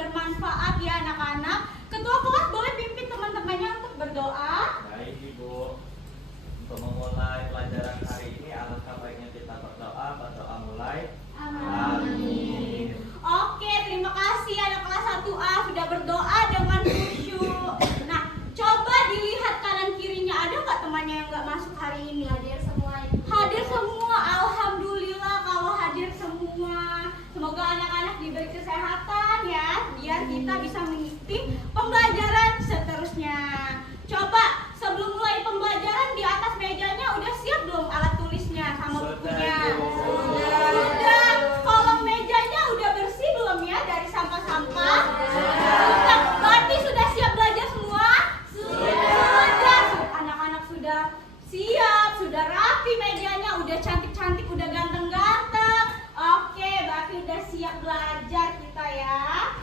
bermanfaat ya anak-anak. Ketua kelas boleh pimpin teman-temannya untuk berdoa. Baik Ibu, untuk memulai pelajaran hari ini alangkah baiknya kita berdoa mulai. Amin. Oke, terima kasih anak kelas 1A sudah berdoa dengan khusyuk. Nah, coba dilihat kanan kirinya, ada nggak temannya yang nggak masuk hari ini? Hadir semua. Hadir semua, alhamdulillah kalau hadir semua. Semoga anak-anak diberi kesehatan ya, biar kita bisa mengikuti pembelajaran seterusnya. Coba sebelum mulai pembelajaran di atas mejanya udah siap belum alat tulisnya sama bukunya? Sudah. Kolong mejanya udah bersih belum ya dari sampah-sampah? Sudah. Berarti sudah siap belajar semua? Sudah. Anak-anak sudah siap, sudah rapi mejanya, udah cantik-cantik, udah ganteng-ganteng. Oke, berarti udah siap belajar kita ya.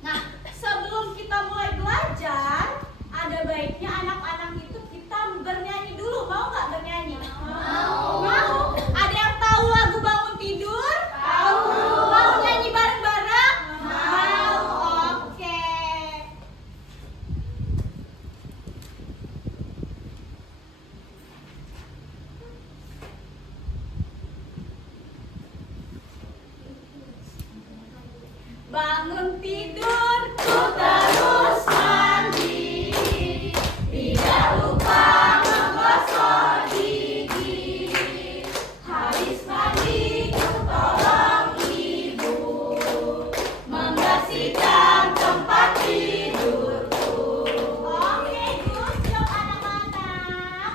Nah, sebelum kita mulai belajar, ada baiknya anak-anak itu kita bernyanyi dulu. Mau nggak bernyanyi? Mau. Mau? Ada yang tahu lagu bangun tidur? Tahu. Mau nyanyi bareng-bareng? Mau. Oke. Bangun tidur, ku terus mandi, tidak lupa menggosok gigi. Habis mandi, ku tolong ibu membersihkan tempat tidurku. Oke, good job anak-anak.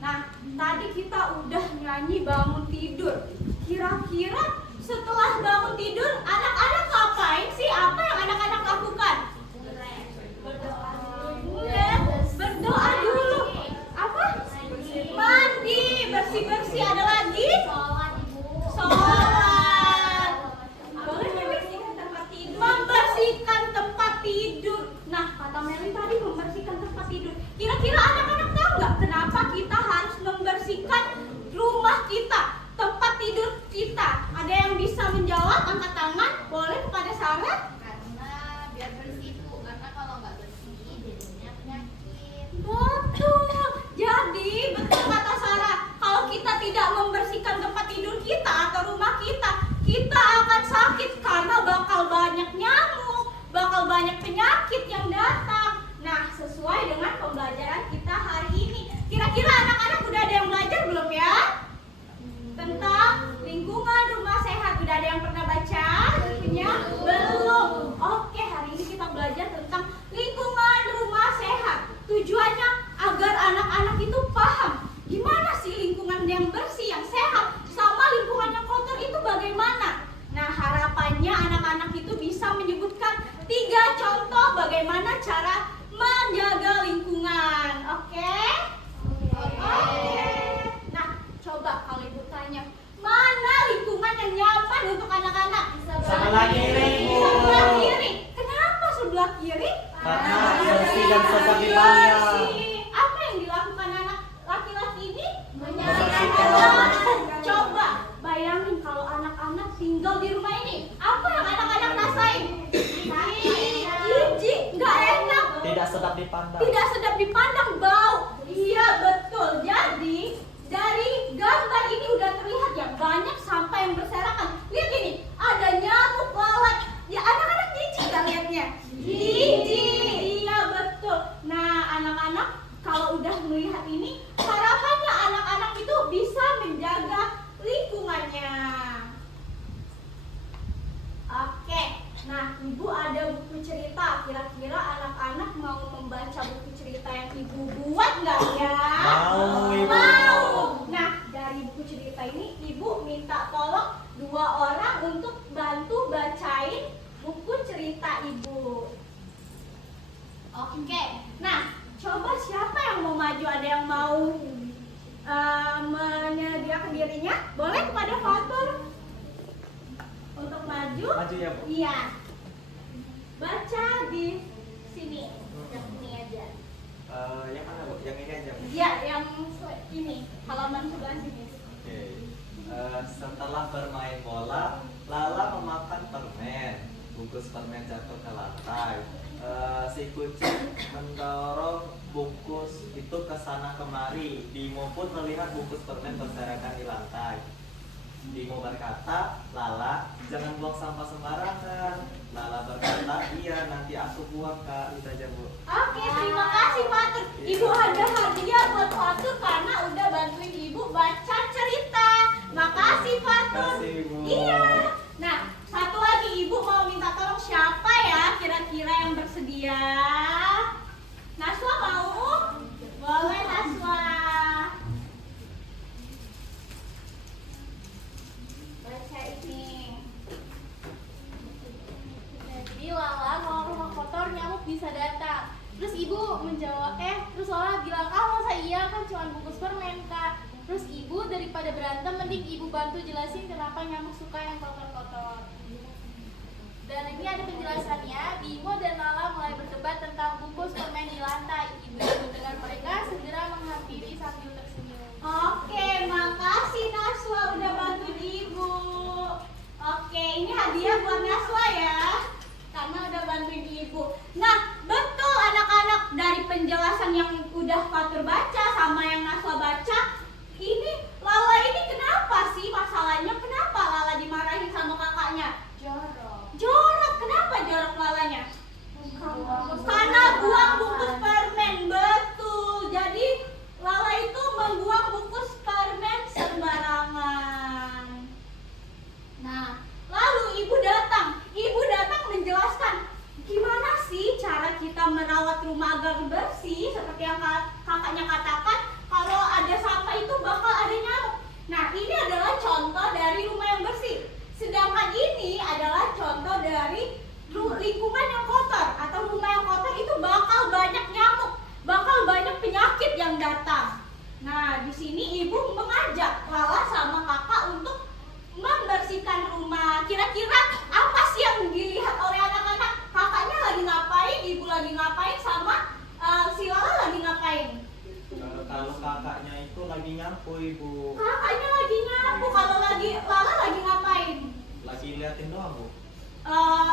Nah, tadi kita udah nyanyi bangun tidur. Kira-kira setelah bangun tidur, anak-anak ngapain sih? Apa yang anak-anak lakukan? Berdoa dulu. Apa? Mandi, bersih-bersih. Ada lagi? Sholat. Boleh membersihkan tempat tidur. Membersihkan tempat tidur. Nah, kata Meli tadi membersihkan tempat tidur. Kira-kira anak-anak tahu nggak kenapa kita harus membersihkan rumah kita, tempat tidur kita? Ada yang bisa menjawab? Angkat tangan. Boleh kepada Sarah? Karena biar bersih Bu, karena kalau nggak bersih jadinya penyakit. Betul. Jadi betul kata Sarah, kalau kita tidak membersihkan tempat tidur kita atau rumah kita akan sakit karena bakal banyak nyamuk, bakal banyak penyakit yang datang. Nah, sesuai dengan pembelajaran kita hari ini. Kira-kira anak-anak udah ada yang belajar belum ya? Tentang lingkungan rumah sehat. Udah ada yang pernah baca bukunya? Belum. Oke, hari ini kita belajar tentang lingkungan rumah sehat. Tujuannya agar anak-anak itu paham gimana sih lingkungan yang bersih, yang sehat, sama lingkungan yang kotor itu bagaimana. Nah, harapannya anak-anak itu bisa menyebutkan 3 contoh bagaimana cara menjaga lingkungan. Oke? Oke. Nah, coba kalau ibu tanya, mana lingkungan yang nyaman untuk anak-anak? Sebelah kiri, Bu. Sebelah kiri. Kenapa sebelah kiri? Karena bersih dan cepat dipandang. Bersih. Apa yang dilakukan anak laki-laki ini? Membersihkan. Coba bayangin kalau anak-anak tinggal di rumah ini, apa yang anak-anak rasain? Jijik, nggak enak. Tidak sedap dipandang. Tidak sedap dipandang, bau. Iya betul. Jadi dari gambar ini udah terlihat ya, banyak sampah yang berserakan. Lihat ini, ada nyamuk, lalat. Ya anak-anak jijik nggak lihatnya? Jijik. Iya betul. Nah anak-anak kalau udah melihat ini, harapannya anak-anak itu bisa menjaga lingkungannya. Oke. Nah, Ibu ada buku cerita. Kira-kira anak-anak mau membaca buku cerita yang Ibu buat nggak ya? Mau, Ibu. Mau. Nah, dari buku cerita ini Ibu minta tolong 2 orang untuk bantu bacain buku cerita Ibu. Oke. Nah, coba siapa yang mau maju? Ada yang mau menyediakan dirinya? Boleh kepada Fatur untuk maju? Maju ya, Bu. Iya. Baca di sini. Yang ini aja. Yang mana, Bu? Yang ini aja, Bu. Iya, yang ini halaman sebelah sini. Oke. Setelah bermain bola, Lala memakan permen. Bungkus permen jatuh ke lantai. Si kucing mendorong bungkus itu ke sana kemari. Bimo pun melihat bungkus permen berserakan di lantai. Bimo berkata, "Lala, jangan buang sampah sembarangan." Lala berkata, "Iya, nanti aku buang, Kak." Itu aja, Bu. Oke, terima kasih Fatur. Ibu ada hadiah buat Fatur karena udah bantuin ibu baca cerita. Makasih Fatur. Makasih, Bu. Iya. Nah, satu lagi ibu mau minta tolong siapa ya kira-kira yang bersedia? Naswa mau? Boleh Naswa. Baca ini. Jadi Lala kalau rumah kotor nyamuk bisa datang. Terus ibu menjawab, terus Lala bilang, masa iya kan cuma bungkus permen kak. Terus ibu daripada berantem mending ibu bantu jelasin kenapa nyamuk suka yang kotor-kotor. Dan ini ada penjelasannya. Bimo dan Lala mulai berdebat tentang bungkus permen di lantai. Ibu mendengar mereka segera menghampiri sambil tersenyum. Oke, makasih Naswa udah bantu ibu. Oke, ini hadiah buat Naswa ya, karena udah bantuin ibu. Nah, betul anak-anak, dari penjelasan yang udah Fatur baca sama yang Naswa baca, ini Lala ini kenapa sih masalahnya? Kenapa Lala dimarahin sama kakaknya? Jorok, kenapa jorok Lalanya? Karena buang bungkus permen, betul. Jadi Lala itu membuang bungkus permen sembarangan. Nah, lalu ibu datang menjelaskan gimana sih cara kita merawat rumah agar bersih, seperti yang kakaknya katakan, kalau ada sampah itu bakal ada nyamuk. Nah, ini adalah contoh dari rumah yang bersih. Sedangkan ini adalah contoh dari lingkungan yang kotor atau rumah yang kotor, itu bakal banyak nyamuk, bakal banyak penyakit yang datang. Nah, di sini ibu mengajak Lala sama kakak untuk membersihkan rumah. Kira-kira apa sih yang dilihat oleh anak-anak? Kakaknya lagi ngapain, ibu lagi ngapain, sama si Lala lagi ngapain? Kalau kakaknya itu lagi nyapu, Ibu. Kakaknya lagi nyapu, kalau Lala lagi ngapain? Lagi liatin doang, Bu.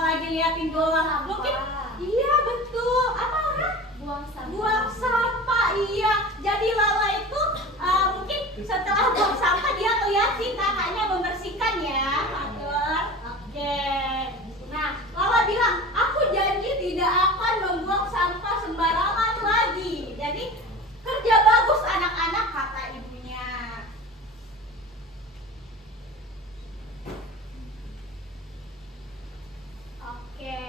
Lagi liatin doang. Mungkin iya betul. Apa orang? Buang sampah. Iya. Jadi Lala itu mungkin setelah buang sampah dia ngeliatin kakaknya membersihkan ya. Agar. Oke. Nah, Lala bilang, "Aku janji tidak akan membuang sampah sembarangan lagi." Jadi kerja bagus anak-anak, kata ibunya. Oke.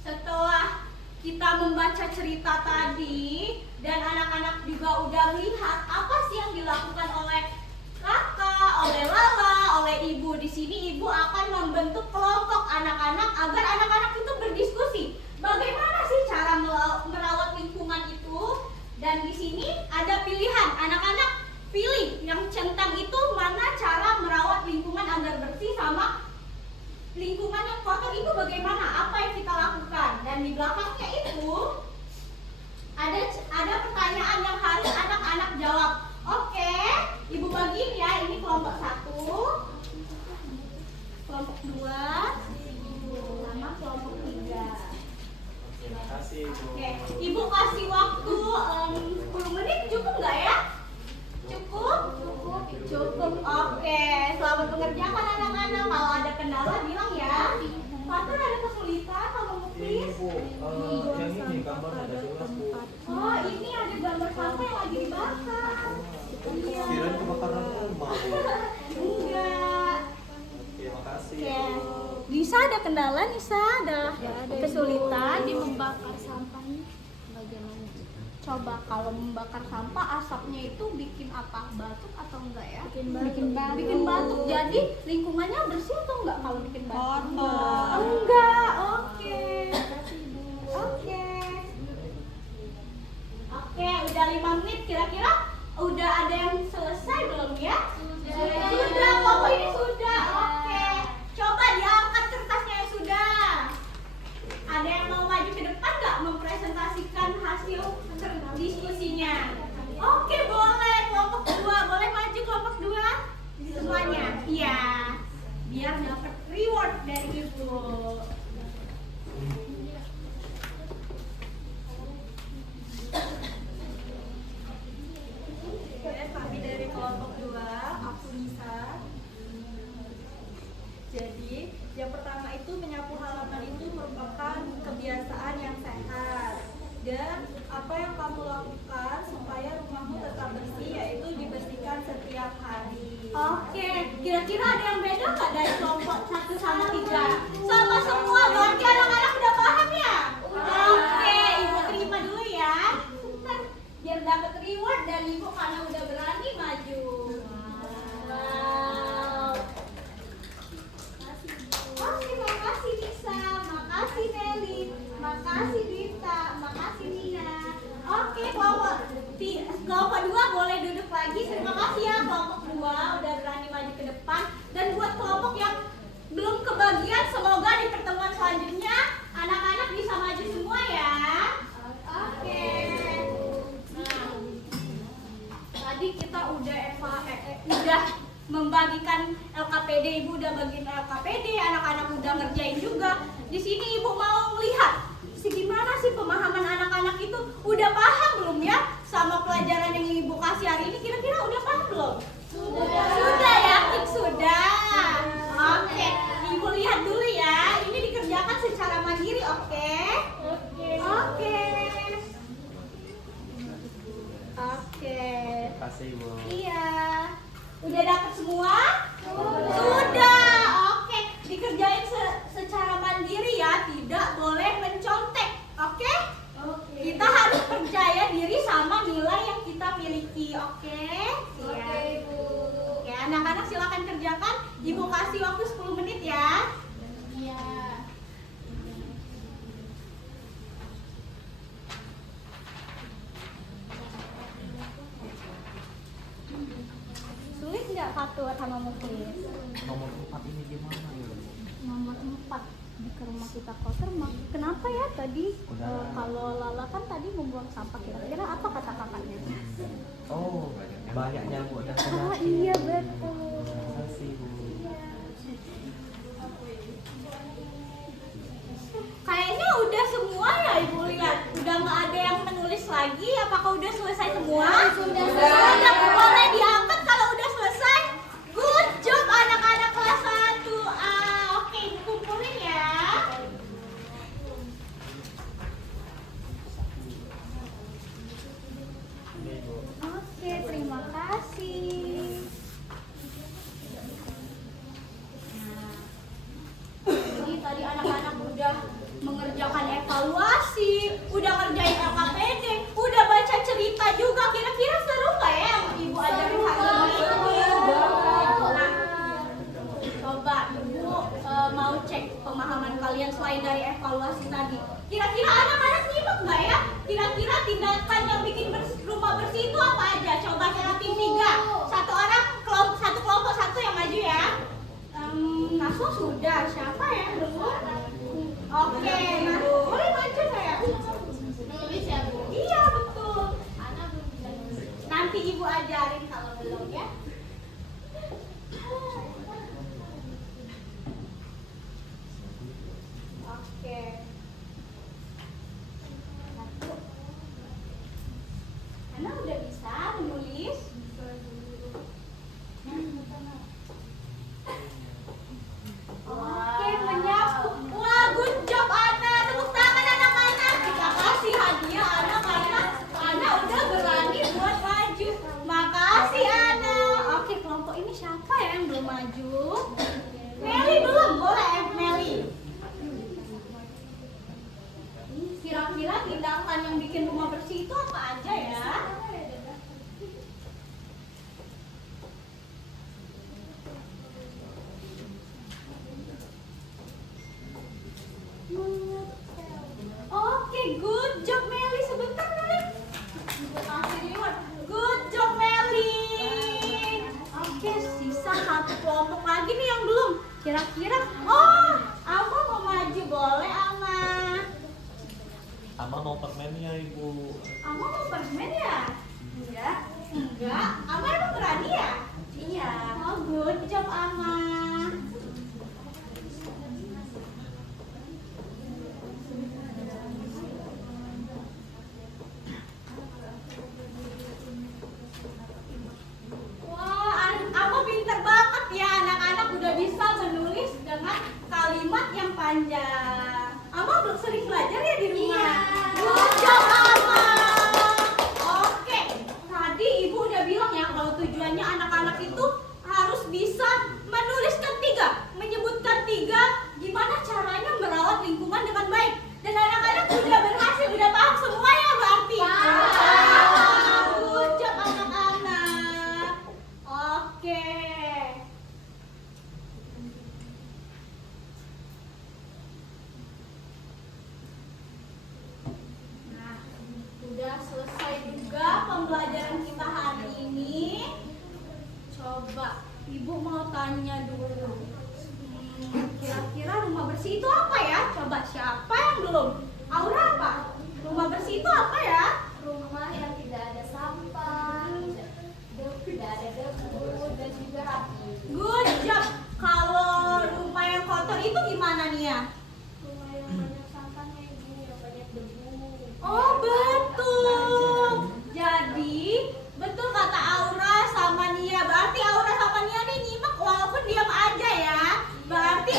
Setelah kita membaca cerita tadi dan anak-anak juga udah lihat apa sih yang dilakukan oleh kakak, oleh Lala, oleh ibu. Di sini ibu akan membentuk kelompok anak-anak agar anak-anak itu berdiskusi. Bagaimana sih cara merawat lingkungan itu? Dan di sini ada pilihan. Anak-anak pilih yang centang itu mana cara merawat lingkungan agar bersih, sama lingkungan yang kotor itu bagaimana, apa yang kita lakukan. Dan di belakangnya itu ada pertanyaan yang harus anak-anak jawab. Oke, ibu bagiin ya, ini kelompok 1, kelompok 2, sama kelompok 3. Terima kasih, Bu. Oke, ibu kasih waktu 10 menit, cukup nggak ya? Cukup? Cukup. Oke, selamat mengerjakan anak-anak. Kalau ada kendala bilang ya. Fatur ada kesulitan kalau Ini, melukis? Bu, yang ini gambarnya ada jelas, Bu. Oh, ini ada gambar sampah yang lagi dibakar. Iya. Kirain kebakaran rumah, Bu. Enggak. Oke, makasih. Oke. Nisa ada kendala, Nisa ada kesulitan. Jadi membakar sampahnya bagaimana? Coba kalau membakar sampah asapnya itu bikin apa? Batuk atau enggak ya? Bikin batuk. Bikin batuk. Jadi lingkungannya bersih atau enggak kalau bikin batuk? Kotor. Enggak. Oke. Oke. Oke, udah 5 menit, kira-kira udah ada yang selesai belum ya? Sudah, pokoknya ini sudah. Oke. Coba diangkat kertasnya yang sudah. Ada yang mau maju ke depan nggak mempresentasikan hasil diskusinya? Oke, boleh. Kelompok 2, boleh maju kelompok 2. dapat reward dari ibu. Oke, kami dari kelompok 2, aku Nisa. Jadi, yang pertama itu menyapu halaman itu merupakan kebiasaan yang sehat. Dan apa yang kamu lakukan supaya rumahmu tetap bersih yaitu dibersihkan setiap hari. Oke, kira-kira ada yang beda nggak dari kelompok 1 sama 3? Sama semua, berarti anak-anak udah paham ya? Oke, ibu terima dulu ya. Bentar, biar dapat reward dari ibu karena udah berani maju. Wow. Oke, makasih Nisa, makasih Nelly, makasih Dita, makasih Nina. Oke, kelompok 2 boleh duduk lagi. Terima kasih ya kelompok 2 udah berani maju ke depan. Dan buat kelompok yang belum kebagian, semoga di pertemuan selanjutnya anak-anak bisa maju semua ya. Oke. Nah, tadi kita udah membagikan LKPD, ibu udah bagiin LKPD, anak-anak udah ngerjain juga. Di sini ibu mau melihat gimana sih pemahaman anak-anak itu, udah paham belum ya sama pelajaran yang ibu kasih hari ini? Kira-kira udah paham belum? Sudah yakin sudah. Oke, ibu lihat dulu ya. Ini dikerjakan secara mandiri, oke? Oke. Terima kasih Bu. Iya. Udah dapat semua? Sudah. Oke, dikerjain secara mandiri ya, tidak boleh mencontek. Oke? Kita harus percaya diri sama nilai yang kita miliki. Oke? Iya. Ibu. Oke, anak-anak silakan kerjakan. Ibu kasih waktu 10 menit ya. Iya. Sulit nggak Fatur sama Muklis? Nomor 4 ini gimana ya? Nomor 4 di ke rumah kita kotor. Kenapa ya tadi? Kalau Lala kan tadi membuang sampah, kira-kira apa kata kakaknya? Oh, banyak nyamuk dan penyakit. Ah iya betul. Terima kasih Bu. Kayaknya udah semua ya ibu lihat. Udah nggak ada yang menulis lagi. Apakah udah selesai semua? Sudah. Sudah, boleh diangkat kalau udah selesai. Good job anak-anak kelas 1A. Oke, ibu kumpulin ya. Oke, terima kasih. Nah, jadi tadi anak-anak udah mengerjakan evaluasi, udah ngerjain LKPD, udah baca cerita juga. Kira-kira seru nggak ya yang ibu ajarin hari ini? Nah, coba ibu mau cek pemahaman kalian selain dari evaluasi tadi. Kira-kira anak-anak nyimak nggak ya? Kira-kira tindakan yang bikin rumah bersih itu apa aja? Coba sebutin 3. Satu kelompok satu yang maju ya. Nasu sudah, siapa ya? Oke, nah, boleh maju saya. Nulis ya Bu. Iya betul. Ana belum bisa nulis. Nanti ibu ajarin kalau belum ya. Oke. Satu. Ana udah bisa menulis? Oke, menyapu. Wah, good job Ana. Tepuk tangan anak-anak. Kita kasih hadiah Ana karena Ana udah berani buat maju. Makasih panjang. Amal belum sering belajar ya di rumah? Iya. Good job, Amal. Oke, tadi ibu udah bilang ya kalau tujuannya anak-anak itu harus bisa menuliskan 3, menyebutkan 3 gimana caranya merawat lingkungan dengan baik. Dan anak-anak udah berhasil, udah paham semuanya berarti. Good job anak-anak. Oke. Nah, udah selesai juga pembelajaran kita hari ini. Coba ibu mau tanya dulu. Kira-kira rumah bersih itu apa ya? Coba siapa yang belum? Aura apa? Rumah bersih itu apa ya? Rumah yang tidak ada sampah, tidak ada debu dan juga rapi. Good job. Kalau rumah yang kotor itu gimana nih ya? Rumah yang banyak sampahnya ibu, yang banyak debu. Oh betul. Jadi betul kata Aura sama Nia. Berarti Aura sama Nia nih nyimak walaupun diam aja ya. Berarti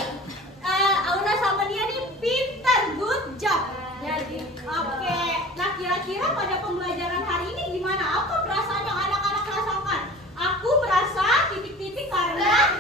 Aura sama Nia nih pintar. Good job. Jadi oke. Nah kira-kira pada pembelajaran hari ini gimana? Apa perasaan yang anak-anak rasakan? Aku merasa titik-titik karena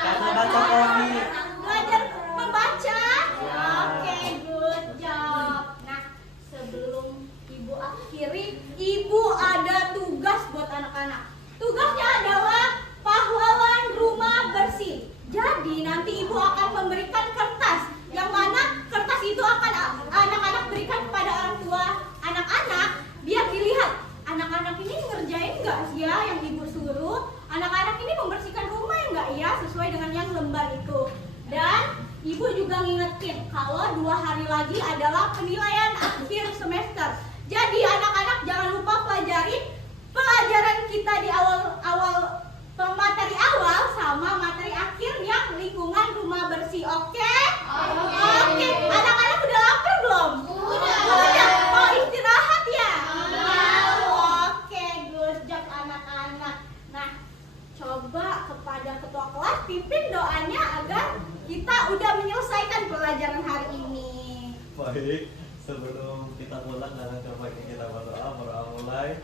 Karena baca komik. belajar membaca. Oke, good job. Nah, sebelum ibu akhiri, ibu ada tugas buat anak-anak. Tugasnya adalah pahlawan rumah bersih. Jadi nanti ibu akan memberikan kertas, yang mana kertas itu akan anak-anak berikan kepada orang tua anak-anak biar dilihat anak-anak ini ngerjain nggak sih ya yang ibu suruh. Anak-anak ini membersihkan rumah enggak ya sesuai dengan yang lembar itu. Dan ibu juga ngingetin kalau 2 hari lagi adalah penilaian akhir semester. Jadi anak-anak jangan lupa pelajari pelajaran kita di awal materi awal sama materi akhir yang lingkungan rumah bersih. Oke? Oke. Anak-anak udah lapar belum? Udah. Mau istirahat ya? Oke, good job anak-anak. Nah, coba kepada ketua kelas pimpin doanya agar kita udah menyelesaikan pelajaran hari ini. Baik, sebelum kita pulang, coba kita berdoa mulai.